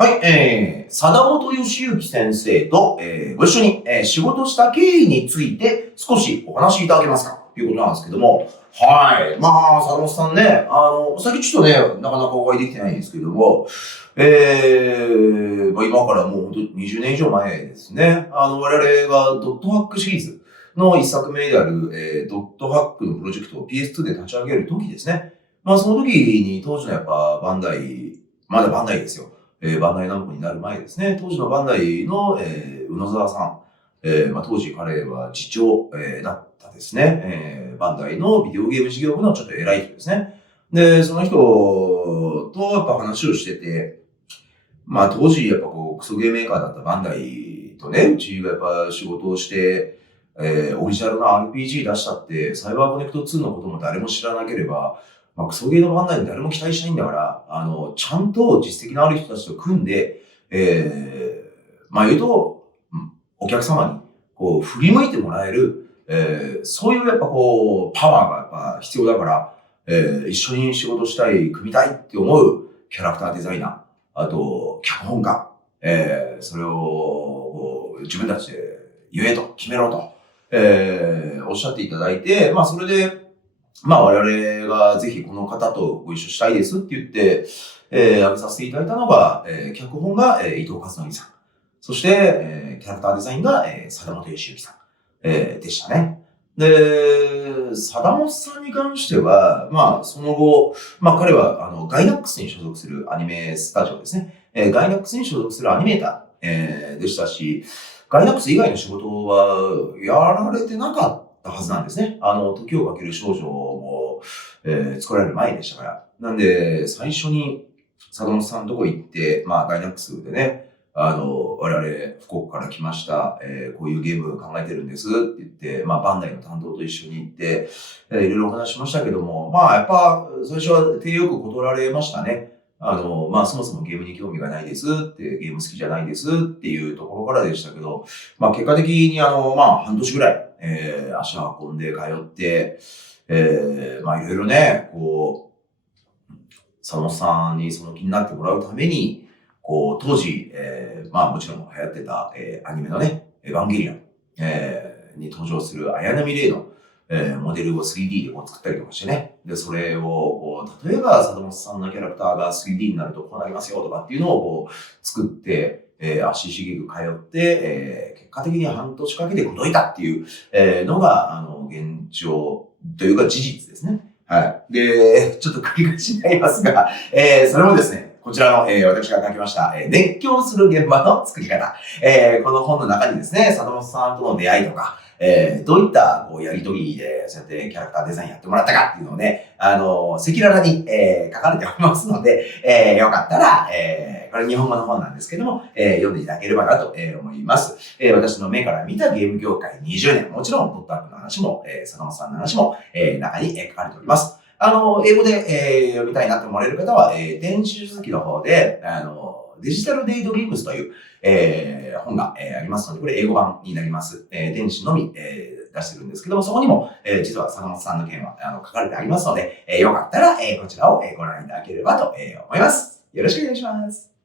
はい、貞本義行先生と、ご一緒に、仕事した経緯について少しお話しいただけますかということなんですけども、はい。まあ、貞本さんね、最近ちょっとね、なかなかお会いできてないんですけども、まあ、今からもう本当20年以上前ですね。我々がドットハックシリーズの一作目である、ドットハックのプロジェクトを PS2 で立ち上げる時ですね。まあ、その時に当時のやっぱバンダイ、まだバンダイですよ。バンダイナムコになる前ですね、当時のバンダイの、宇野沢さん、まあ、当時彼は次長、だったですね、バンダイのビデオゲーム事業部のちょっと偉い人ですね。で、その人とやっぱ話をしてて、まあ当時やっぱこうクソゲーメーカーだったバンダイとね、うちがやっぱ仕事をして、オリジナルの RPG 出したって、サイバーコネクト2のことも誰も知らなければ、まあ、クソゲーのバンダイに誰も期待しないんだから、ちゃんと実績のある人たちと組んで、まあ言うと、お客様に、こう、振り向いてもらえる、そういうやっぱこう、パワーがやっぱ必要だから、一緒に仕事したい、組みたいって思うキャラクターデザイナー、あと、脚本家、それを、こう自分たちで言えと、決めろと、おっしゃっていただいて、まあそれで、まあ我々がぜひこの方とご一緒したいですって言って、挙げさせていただいたのが、脚本が、伊藤和則さん。そして、キャラクターデザインが、貞本義行さん、でしたね。で、貞本さんに関しては、まあその後、まあ彼はガイナックスに所属するアニメスタジオですね。ガイナックスに所属するアニメーター、でしたし、ガイナックス以外の仕事はやられてなかったはずなんですね。時をかける少女も、作られる前でしたから。なんで、最初に、坂本さんのとこ行って、まあ、ガイナックスでね、我々、福岡から来ました、こういうゲーム考えてるんですって言って、まあ、バンダイの担当と一緒に行って、いろいろお話しましたけども、まあ、やっぱ、最初は手よく断られましたね。まあ、そもそもゲームに興味がないですって、ゲーム好きじゃないですっていうところからでしたけど、まあ、結果的にまあ、半年ぐらい、足運んで通って、まあ、いろいろね、こう、佐野さんにその気になってもらうために、こう、当時、まあ、もちろん流行ってた、アニメのね、エヴァンゲリオン、に登場する綾波レイの、モデルを 3D でこう作ったりとかしてね。で、それを、こう、例えば、佐野さんのキャラクターが 3D になるとこうなりますよとかっていうのをこう、作って、足しげく通って、結果的に半年かけて届いたっていう、のが、現状というか事実ですね。はい。で、ちょっと繰り返しになりますが、それもですね、こちらの、私が書きました、熱狂する現場の作り方。この本の中にですね、佐藤さんとの出会いとか、どういったこうやりとりで、そうやってキャラクターデザインやってもらったかっていうのをね、赤裸々に、書かれておりますので、よかったら、これ日本語の本なんですけども、読んでいただければなと、思います。私の目から見たゲーム業界20年、もちろんドットアップの話も、佐野さんの話も、中に、書かれております。英語で、読みたいなと思われる方は、電子書籍の方で、デジタルデイドリームスという、本が、ありますので、これ英語版になります。電子のみ、出してるんですけども、そこにも、実は佐野さんの件は、書かれてありますので、よかったら、こちらを、ご覧いただければと、思います。よろしくお願いします。